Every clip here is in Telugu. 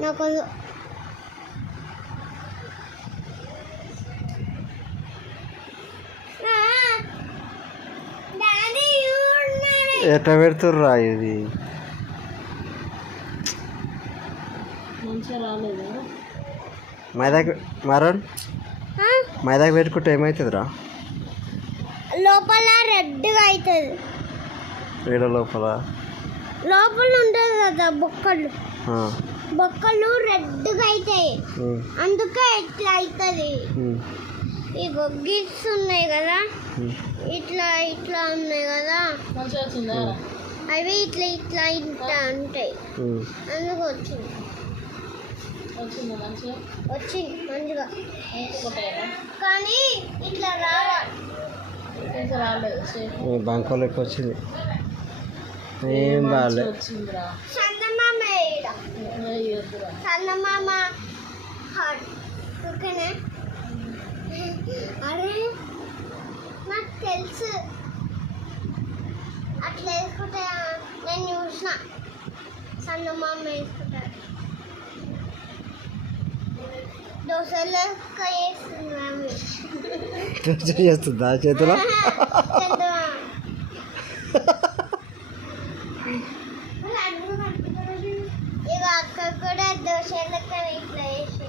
నాకు ఎట్లా పెడుతుర్రా ఇది మైదాకు మరణ్ మైదాకు పెట్టుకుంటే ఏమవుతుందిరా లోపల రెడ్గా అవుతుంది వీడ లోపల ఉంటుంది కదా బొక్కలు రెడ్గా అవుతాయి అందుకే ఇట్లా అవుతుంది ఇగో గిట్స్ ఉన్నాయి కదా ఇట్లా ఉన్నాయి కదా అవి ఇట్లా ఉంటాయి అందుకు వచ్చింది మంచిగా కానీ ఇట్లా రాలేదు బంకోలకి వచ్చింది ఏం బాగాలేదు చందమామ ఓకేనా అరే నాకు తెలుసు అట్లా వేసుకుంటా నేను చూసిన చందమామ వేసుకుంటారు దోశలు చేస్తుందా చేతిలో ఇక అక్కడ కూడా దోశలు ఇట్లా వేసి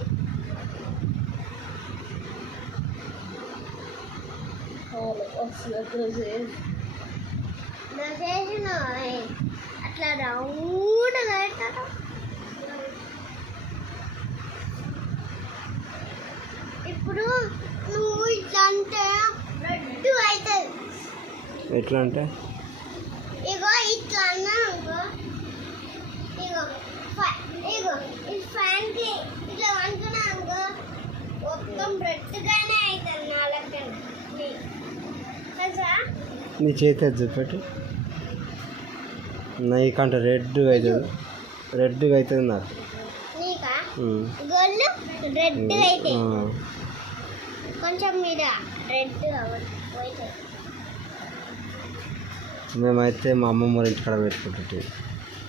అట్లా రౌండ్గా పెట్టారు ఇప్పుడు నువ్వు ఇట్లా అంటే రెడ్ అవుతుంది ఎట్లా అంటే ఇగో ఇట్లా అన్నా ఇగో ఈ ఫ్యాన్కి ఇట్లా అనుకున్నా అనుకో మొత్తం రెడ్గానే అవుతుంది నాలుగన్నా తెలుసా నీ చేతి చూపెట్టి నీకంటే రెడ్గా అవుతుంది నాకు నీకా గోళ్ళు రెడ్గా అయితే కొంచెం మీద రెడ్ అవుతుంది మేమైతే మా అమ్మమ్మ వాళ్ళ ఇంటికాడ పెట్టుకుంటుంటే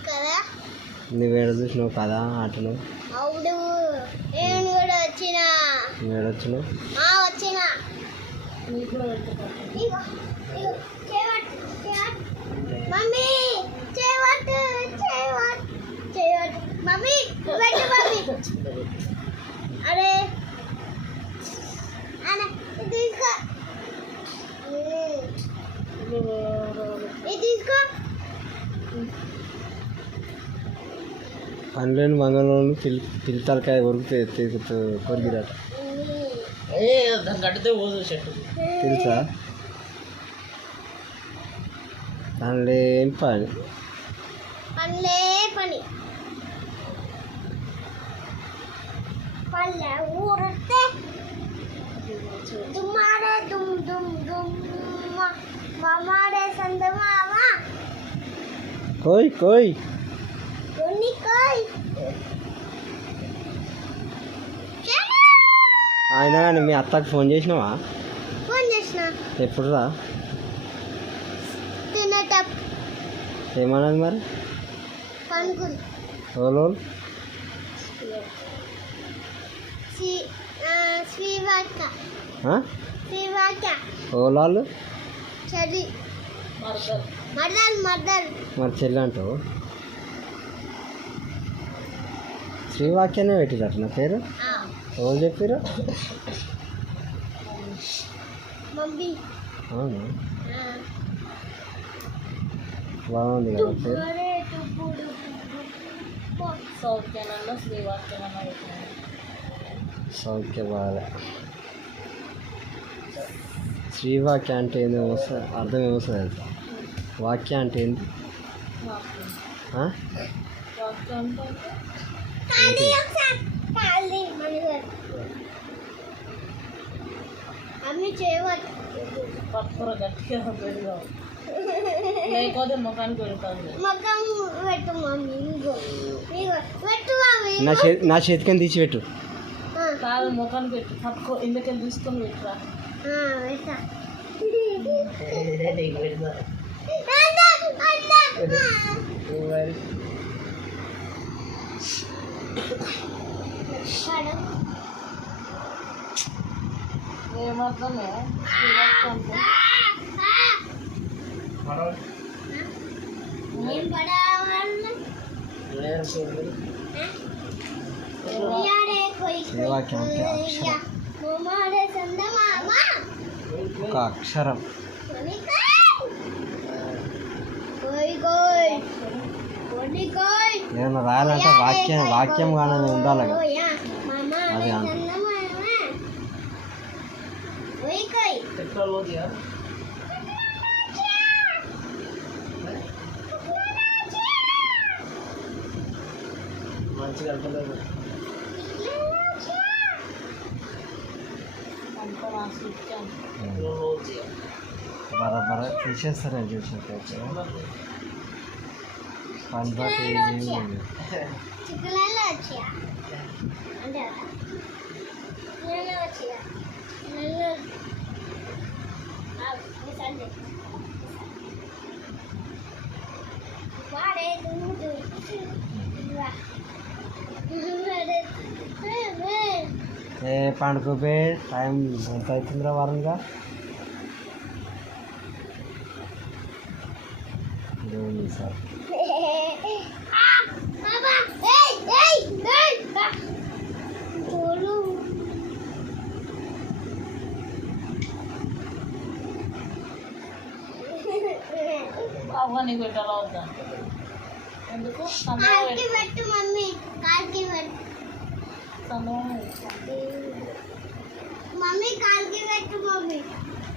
కదా నువ్వేడ చూసినావు కదా ఆటను అవుడు నేను కూడా వచ్చినా ఏడొచ్చినావు వచ్చినా మమ్మీ చేయవట్టు మమ్మీ పెట్టు మమ్మీ అరే ఇది తీసుకో పనిలేని మంగళవారం పిల్లతలకాయ కొరికితే కొరికిరాట తెలుసా దానిలో ఏం పని పల్లె ఊరితే దుమ్మాడే మామాడే సందమావా కోయ్ ఆయన కానీ మీ అత్తకి ఫోన్ చేసినావా ఎప్పుడు రా తినేటప్పుడు ఏమన్నది మరి ఎవరు ఓలాలు మరి చెల్లి అంటావు శ్రీవాక్యానే పెట్టిరట నా పేరు ఎవరు చెప్పారు అవును బాగుంది కదా పేరు సౌఖ్య బాగా శ్రీవాక్య అంటే ఏంది అర్థం ఏమొస్తుంది వాక్య అంటే ఏంది అమ్మి చేయవచ్చు లేకపోతే ముఖానికి పెడతాను ముఖం పెట్టు మమ్మీ పెట్టు మమ్మీ నా చేతికని తీసి పెట్టు కాదు ముఖాన్ని పెట్టు పట్టుకో ఎందుకని తీసుకొని పెట్టురా పెట్టా ఏమర్థమే నేను పడావాళ్ళ यारे कोई सेवा क्या क्या अक्षर हमारे संदा मामा ఒక అక్షరం कोई कोई कोई कोई ఏమన్నా రాయాలంటే వాక్యం కానీ ఉండాలి కదా मामा అదే అంత संदा मामा कोई कोई టెక్నాలజీ మంచిగా అంటలేదు అంత రాసి టెక్నాలజీ బరాబర తీసేస్తారని చూసినట్టు పని బట్టి ఏమీ లేదు. చిక్కులలో వచ్చా అంటే చిక్కులలో వచ్చా చిక్కులలో సండే వాడే దుమ్ము ఏ పండుకోపే టైం ఎంత అవుతుందిరా వారంగా సార్ అవన్నీ పెట్టాలా వద్దా ఎందుకు కాల్కి పెట్టు మమ్మీ కాల్కి పెట్టు మమ్మీ కాల్కి పెట్టు మమ్మీ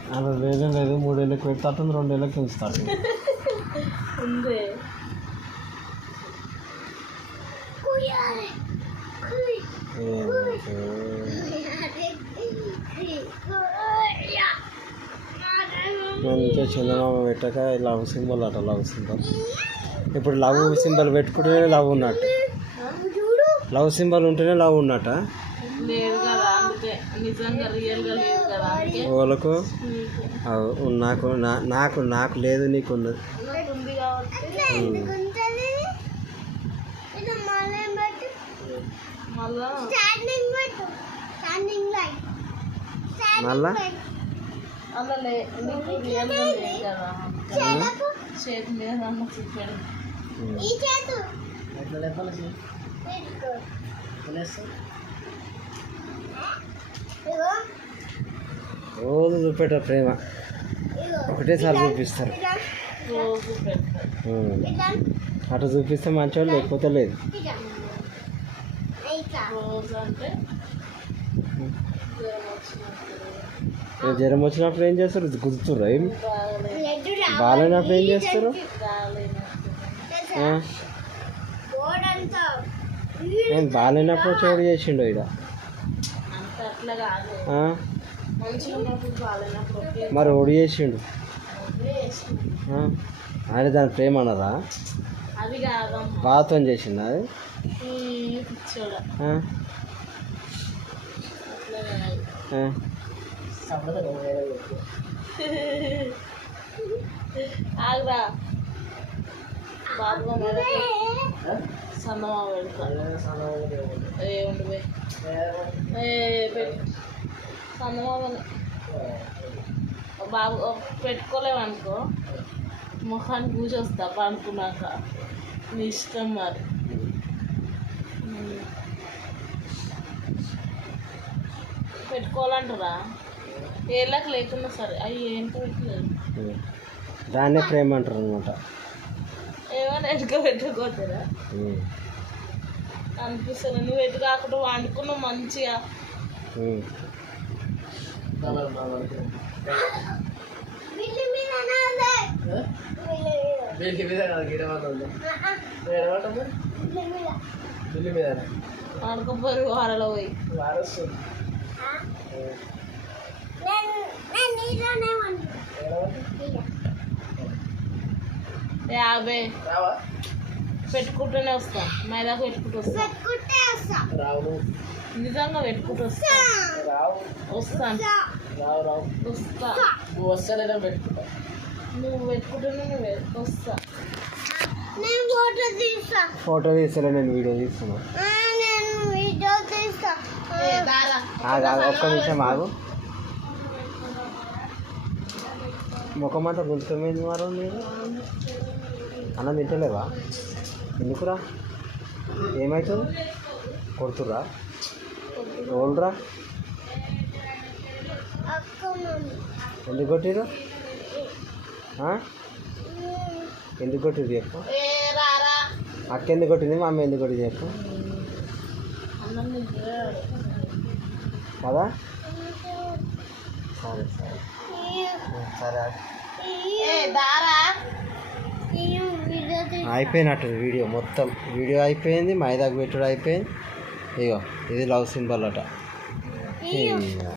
అలా లేదు 3 ఏళ్ళకి పెడతాడు 2 ఏళ్ళకి ఉంచుతాడు ఉంది కుయారే కుయ్ అంటే చందమామ పెట్టాక లవ్ సింబల్ అట లవ్ సింబల్ ఇప్పుడు లవ్ సింబల్ పెట్టుకుంటేనే లవ్ ఉన్నట్టు లవ్ సింబల్ ఉంటేనే లవ్ ఉన్నట్ట లేదు కదా అందుకే నిజంగా రియల్గా లేదు కదా అందుకే వాళ్ళకు నాకు నాకు నాకు లేదు నీకు ఉన్నది నాకు ఉంది కాబట్టి మళ్ళా మళ్ళా అలా నీకు రియల్గా లేదు కదా చేతి మీద అన్న చెప్పాడు రోజు చూపెట్టారు ప్రేమ ఒకటేసారి చూపిస్తారు రోజు పెడతాడు అటు చూపిస్తే మంచివాళ్ళు లేకపోతే లేదు రోజు అంటే జ్వరం వచ్చినప్పుడు ఏం చేస్తారు గుర్తుర్రా ఏం బాగలేదు బాగాలేనప్పుడు ఏం చేస్తారు నేను బాగాలేనప్పుడు చోటు చేసిండు ఇక్కడ అంత అట్లా కాదు మంచిగా ఉన్నప్పుడు బాగాలేనప్పుడు ఒకే మరి ఓడి చేసిండు చేస్తుంది. ఆయన దాని ప్రేమ అన్నదా అది కాదమ్మా బాధతో చేసిండు అది పిచ్చోడ ఆ? అట్లా కాదు ఆ? ఆగురా బాబుగా మీద సన్నమా పెడతా ఏ ఉండిపోయి పెట్టు సన్నమామని బాబు పెట్టుకోలేమనుకో ముఖాన్ని కూర్చొస్తా పడుకున్నాక నీ ఇష్టం మరి పెట్టుకోవాలంటారా ఏళ్ళకి లేకున్నా సరే అవి ఏంటో పెట్టలేదు దాన్నే ప్రేమ అంటారు అనమాట ఏమైనా ఎటుక పెట్టుకోతారా అనిపిస్తుంది నువ్వు ఎటు కాకుండా వండుకున్నావు మంచిగా వండుకోపోయి వారలో పోయి యాభై పెట్టుకుంటూనే వస్తా మైదాకు పెట్టుకుంటూ వస్తా నిజంగా పెట్టుకుంటూ వస్తా వస్తాను వస్తా నువ్వు పెట్టుకుంటూనే నువ్వు వస్తా నేను ఫోటో తీస్తా. ఫోటో తీస్తలే, నేను వీడియో తీస్తున్నా. నేను వీడియో తీస్తా. ఒక్క నిమిషం ఆగు. ముఖమంతా గుంతమైంది మారు మీరు. అన్నం తింటలేవా? ఎందుకురా? ఏమవుతుంది? కొడుతురా? ఎవరురా? అక్క మమ్మీ. ఎందుకు కొట్టిరు? ఎందుకు కొట్టిరు చెప్పు. అక్క ఎందుకు కొట్టింది, మా అమ్మ ఎందుకు కొట్టింది చెప్పు. కదా? సరే సరే సరే. అయిపోయినట్టు వీడియో మొత్తం. వీడియో అయిపోయింది, మైదాకు పెట్టుడు అయిపోయింది. ఇగో ఇది లవ్ సింబల్ అట.